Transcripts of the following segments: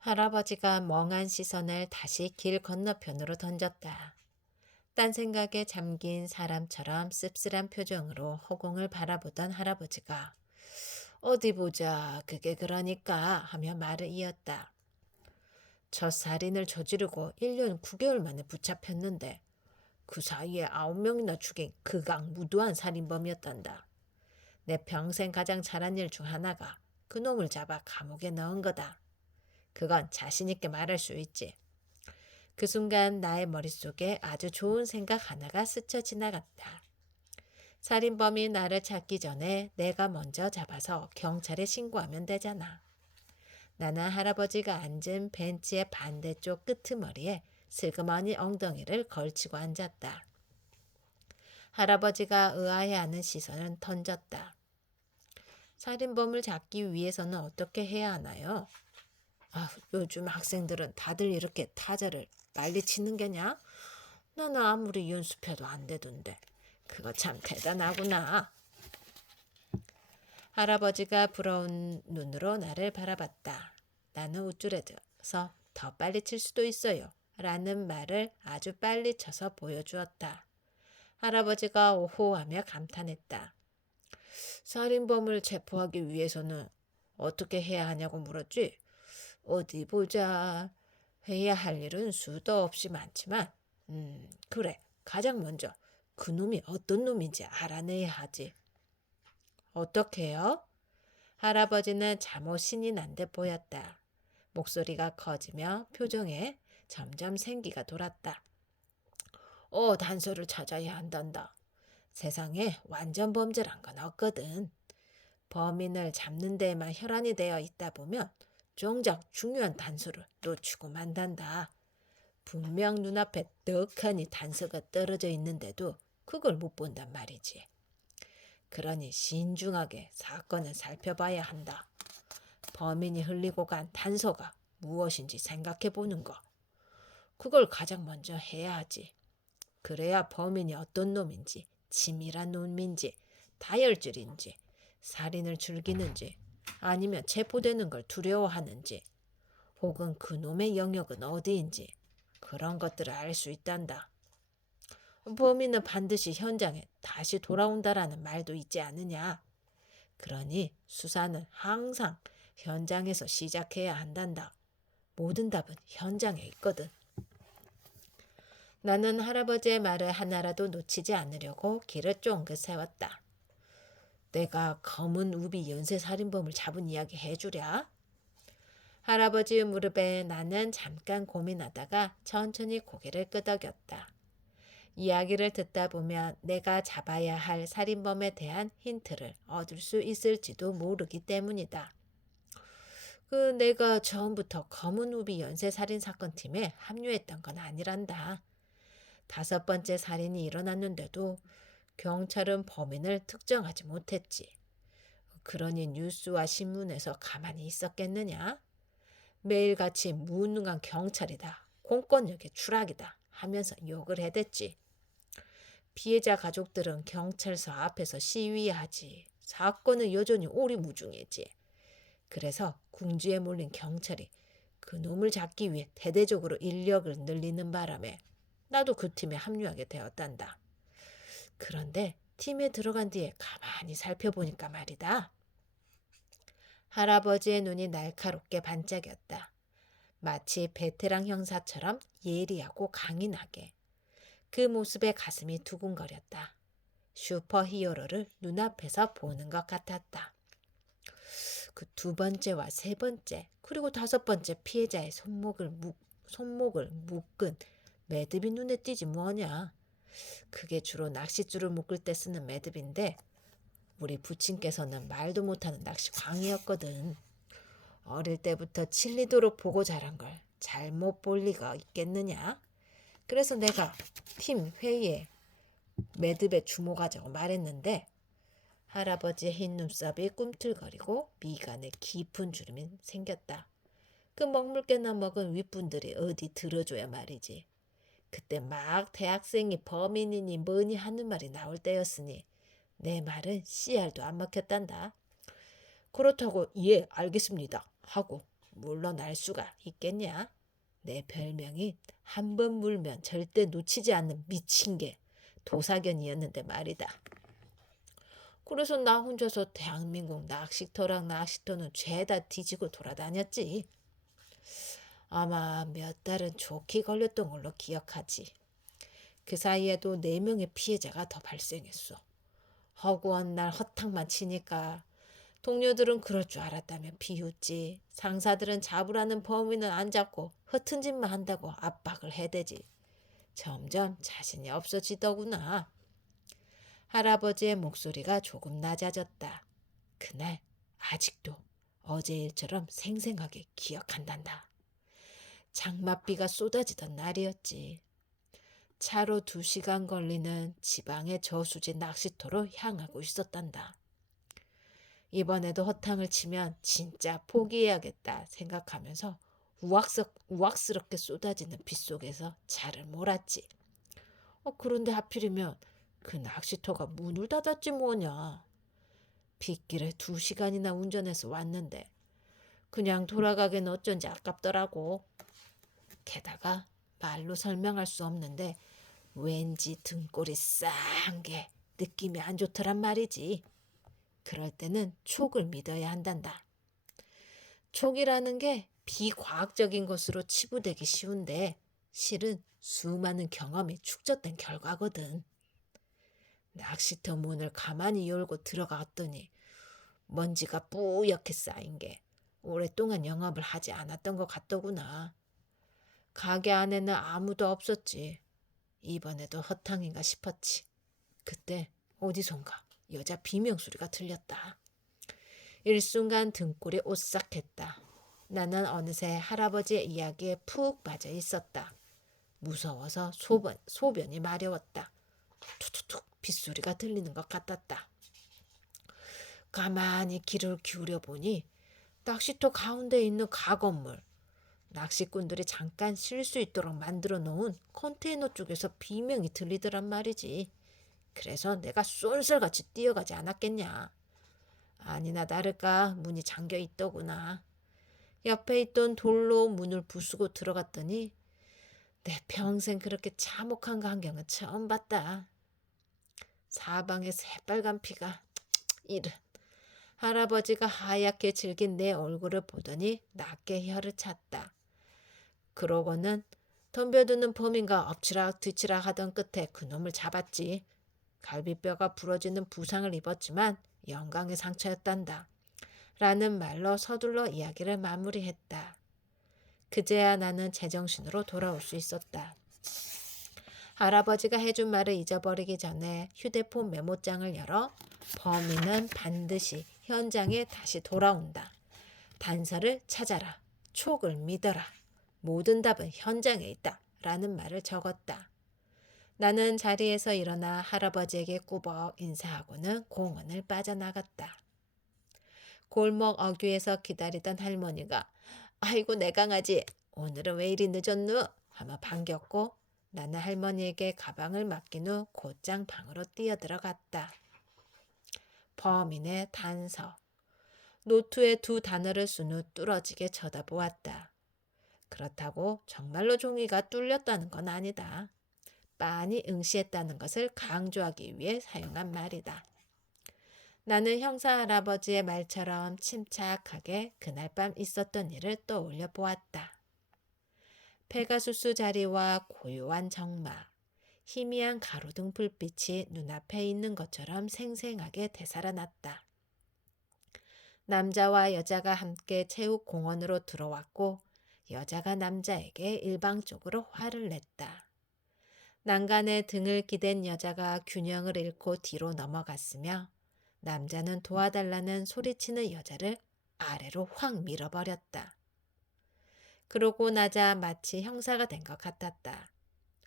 할아버지가 멍한 시선을 다시 길 건너편으로 던졌다. 딴 생각에 잠긴 사람처럼 씁쓸한 표정으로 허공을 바라보던 할아버지가 어디 보자, 그게 그러니까 하며 말을 이었다. 저 살인을 저지르고 1년 9개월 만에 붙잡혔는데 그 사이에 9명이나 죽인 극악무도한 살인범이었단다. 내 평생 가장 잘한 일 중 하나가 그놈을 잡아 감옥에 넣은 거다. 그건 자신 있게 말할 수 있지. 그 순간 나의 머릿속에 아주 좋은 생각 하나가 스쳐 지나갔다. 살인범이 나를 찾기 전에 내가 먼저 잡아서 경찰에 신고하면 되잖아. 나는 할아버지가 앉은 벤치의 반대쪽 끄트머리에 슬그머니 엉덩이를 걸치고 앉았다. 할아버지가 의아해하는 시선은 던졌다. 살인범을 잡기 위해서는 어떻게 해야 하나요? 요즘 학생들은 다들 이렇게 타자를 빨리 치는 게냐? 나는 아무리 연습해도 안 되던데. 그거 참 대단하구나. 할아버지가 부러운 눈으로 나를 바라봤다. 나는 우쭐해져서 더 빨리 칠 수도 있어요. 라는 말을 아주 빨리 쳐서 보여주었다. 할아버지가 오호하며 감탄했다. 살인범을 체포하기 위해서는 어떻게 해야 하냐고 물었지? 어디 보자. 해야 할 일은 수도 없이 많지만, 그래. 가장 먼저 그놈이 어떤 놈인지 알아내야 하지. 어떻게요? 할아버지는 잠옷 신이 난 듯 보였다. 목소리가 커지며 표정에 점점 생기가 돌았다. 단서를 찾아야 한단다. 세상에 완전 범죄란 건 없거든. 범인을 잡는 데에만 혈안이 되어 있다 보면 정작 중요한 단서를 놓치고 만단다. 분명 눈앞에 떡하니 단서가 떨어져 있는데도 그걸 못 본단 말이지. 그러니 신중하게 사건을 살펴봐야 한다. 범인이 흘리고 간 단서가 무엇인지 생각해 보는 거. 그걸 가장 먼저 해야 하지. 그래야 범인이 어떤 놈인지, 치밀한 놈인지, 다혈질인지, 살인을 즐기는지, 아니면 체포되는 걸 두려워하는지, 혹은 그놈의 영역은 어디인지 그런 것들을 알 수 있단다. 범인은 반드시 현장에 다시 돌아온다라는 말도 있지 않느냐. 그러니 수사는 항상 현장에서 시작해야 한단다. 모든 답은 현장에 있거든. 나는 할아버지의 말을 하나라도 놓치지 않으려고 길을 쫑긋 세웠다. 내가 검은 우비 연쇄살인범을 잡은 이야기 해주랴? 할아버지의 무릎에 나는 잠깐 고민하다가 천천히 고개를 끄덕였다. 이야기를 듣다 보면 내가 잡아야 할 살인범에 대한 힌트를 얻을 수 있을지도 모르기 때문이다. 내가 처음부터 검은 우비 연쇄살인사건팀에 합류했던 건 아니란다. 5번째 살인이 일어났는데도 경찰은 범인을 특정하지 못했지. 그러니 뉴스와 신문에서 가만히 있었겠느냐? 매일같이 무능한 경찰이다. 공권력의 추락이다. 하면서 욕을 해댔지. 피해자 가족들은 경찰서 앞에서 시위하지. 사건은 여전히 오리무중이지. 그래서 궁지에 몰린 경찰이 그놈을 잡기 위해 대대적으로 인력을 늘리는 바람에 나도 그 팀에 합류하게 되었단다. 그런데 팀에 들어간 뒤에 가만히 살펴보니까 말이다. 할아버지의 눈이 날카롭게 반짝였다. 마치 베테랑 형사처럼 예리하고 강인하게. 그 모습에 가슴이 두근거렸다. 슈퍼히어로를 눈앞에서 보는 것 같았다. 그 2번째와 3번째 그리고 5번째 피해자의 손목을 묶은 매듭이 눈에 띄지 뭐냐. 그게 주로 낚싯줄을 묶을 때 쓰는 매듭인데 우리 부친께서는 말도 못하는 낚시광이었거든. 어릴 때부터 칠리도록 보고 자란 걸 잘못 볼 리가 있겠느냐. 그래서 내가 팀 회의에 매듭에 주목하자고 말했는데 할아버지의 흰 눈썹이 꿈틀거리고 미간에 깊은 주름이 생겼다. 그 먹물개나 먹은 윗분들이 어디 들어줘야 말이지. 그때 막 대학생이 범인이니 뭐니 하는 말이 나올 때였으니 내 말은 씨알도 안 먹혔단다. 그렇다고 예 알겠습니다 하고 물러날 수가 있겠냐? 내 별명이 한 번 물면 절대 놓치지 않는 미친 개 도사견이었는데 말이다. 그래서 나 혼자서 대한민국 낚시터랑 낚시터는 죄다 뒤지고 돌아다녔지. 아마 몇 달은 좋게 걸렸던 걸로 기억하지. 그 사이에도 4명의 피해자가 더 발생했어. 허구한 날 허탕만 치니까 동료들은 그럴 줄 알았다며 비웃지. 상사들은 잡으라는 범인은 안 잡고 허튼 짓만 한다고 압박을 해대지. 점점 자신이 없어지더구나. 할아버지의 목소리가 조금 낮아졌다. 그날 아직도 어제 일처럼 생생하게 기억한단다. 장맛비가 쏟아지던 날이었지. 차로 2시간 걸리는 지방의 저수지 낚시터로 향하고 있었단다. 이번에도 허탕을 치면 진짜 포기해야겠다 생각하면서 우악스럽게 쏟아지는 빗속에서 차를 몰았지. 그런데 하필이면 그 낚시터가 문을 닫았지 뭐냐. 빗길에 2시간이나 운전해서 왔는데 그냥 돌아가기는 어쩐지 아깝더라고. 게다가 말로 설명할 수 없는데 왠지 등골이 싸한 게 느낌이 안 좋더란 말이지. 그럴 때는 촉을 믿어야 한단다. 촉이라는 게 비과학적인 것으로 치부되기 쉬운데 실은 수많은 경험이 축적된 결과거든. 낚시터 문을 가만히 열고 들어갔더니 먼지가 뿌옇게 쌓인 게 오랫동안 영업을 하지 않았던 것 같더구나. 가게 안에는 아무도 없었지. 이번에도 허탕인가 싶었지. 그때 어디선가 여자 비명소리가 들렸다. 일순간 등골이 오싹했다. 나는 어느새 할아버지의 이야기에 푹 빠져 있었다. 무서워서 소변이 마려웠다. 툭툭툭 빗소리가 들리는 것 같았다. 가만히 귀를 기울여 보니 낚시터 가운데 있는 가건물, 낚시꾼들이 잠깐 쉴 수 있도록 만들어 놓은 컨테이너 쪽에서 비명이 들리더란 말이지. 그래서 내가 쏜살같이 뛰어가지 않았겠냐. 아니나 다를까 문이 잠겨 있더구나. 옆에 있던 돌로 문을 부수고 들어갔더니 내 평생 그렇게 참혹한 광경은 처음 봤다. 사방에 새빨간 피가 이른. 할아버지가 하얗게 질긴 내 얼굴을 보더니 낮게 혀를 찼다. 그러고는 덤벼드는 범인과 엎치락 뒤치락 하던 끝에 그놈을 잡았지. 갈비뼈가 부러지는 부상을 입었지만 영광의 상처였단다. 라는 말로 서둘러 이야기를 마무리했다. 그제야 나는 제정신으로 돌아올 수 있었다. 할아버지가 해준 말을 잊어버리기 전에 휴대폰 메모장을 열어 범인은 반드시 현장에 다시 돌아온다. 단서를 찾아라. 촉을 믿어라. 모든 답은 현장에 있다. 라는 말을 적었다. 나는 자리에서 일어나 할아버지에게 꾸벅 인사하고는 공원을 빠져나갔다. 골목 어귀에서 기다리던 할머니가 아이고 내 강아지 오늘은 왜 이리 늦었누? 하며 반겼고 나는 할머니에게 가방을 맡긴 후 곧장 방으로 뛰어들어갔다. 범인의 단서. 노트에 2 단어를 쓴 후 뚫어지게 쳐다보았다. 그렇다고 정말로 종이가 뚫렸다는 건 아니다. 빤히 응시했다는 것을 강조하기 위해 사용한 말이다. 나는 형사 할아버지의 말처럼 침착하게 그날 밤 있었던 일을 떠올려 보았다. 페가수스 자리와 고요한 정막, 희미한 가로등 불빛이 눈앞에 있는 것처럼 생생하게 되살아났다. 남자와 여자가 함께 체육공원으로 들어왔고 여자가 남자에게 일방적으로 화를 냈다. 난간에 등을 기댄 여자가 균형을 잃고 뒤로 넘어갔으며 남자는 도와달라는 소리치는 여자를 아래로 확 밀어버렸다. 그러고 나자 마치 형사가 된 것 같았다.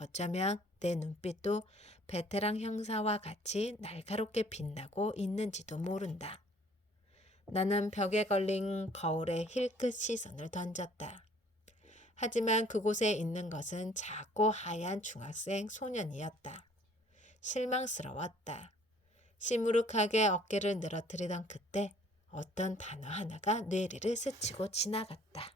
어쩌면 내 눈빛도 베테랑 형사와 같이 날카롭게 빛나고 있는지도 모른다. 나는 벽에 걸린 거울에 힐끗 시선을 던졌다. 하지만 그곳에 있는 것은 작고 하얀 중학생 소년이었다. 실망스러웠다. 시무룩하게 어깨를 늘어뜨리던 그때 어떤 단어 하나가 뇌리를 스치고 지나갔다.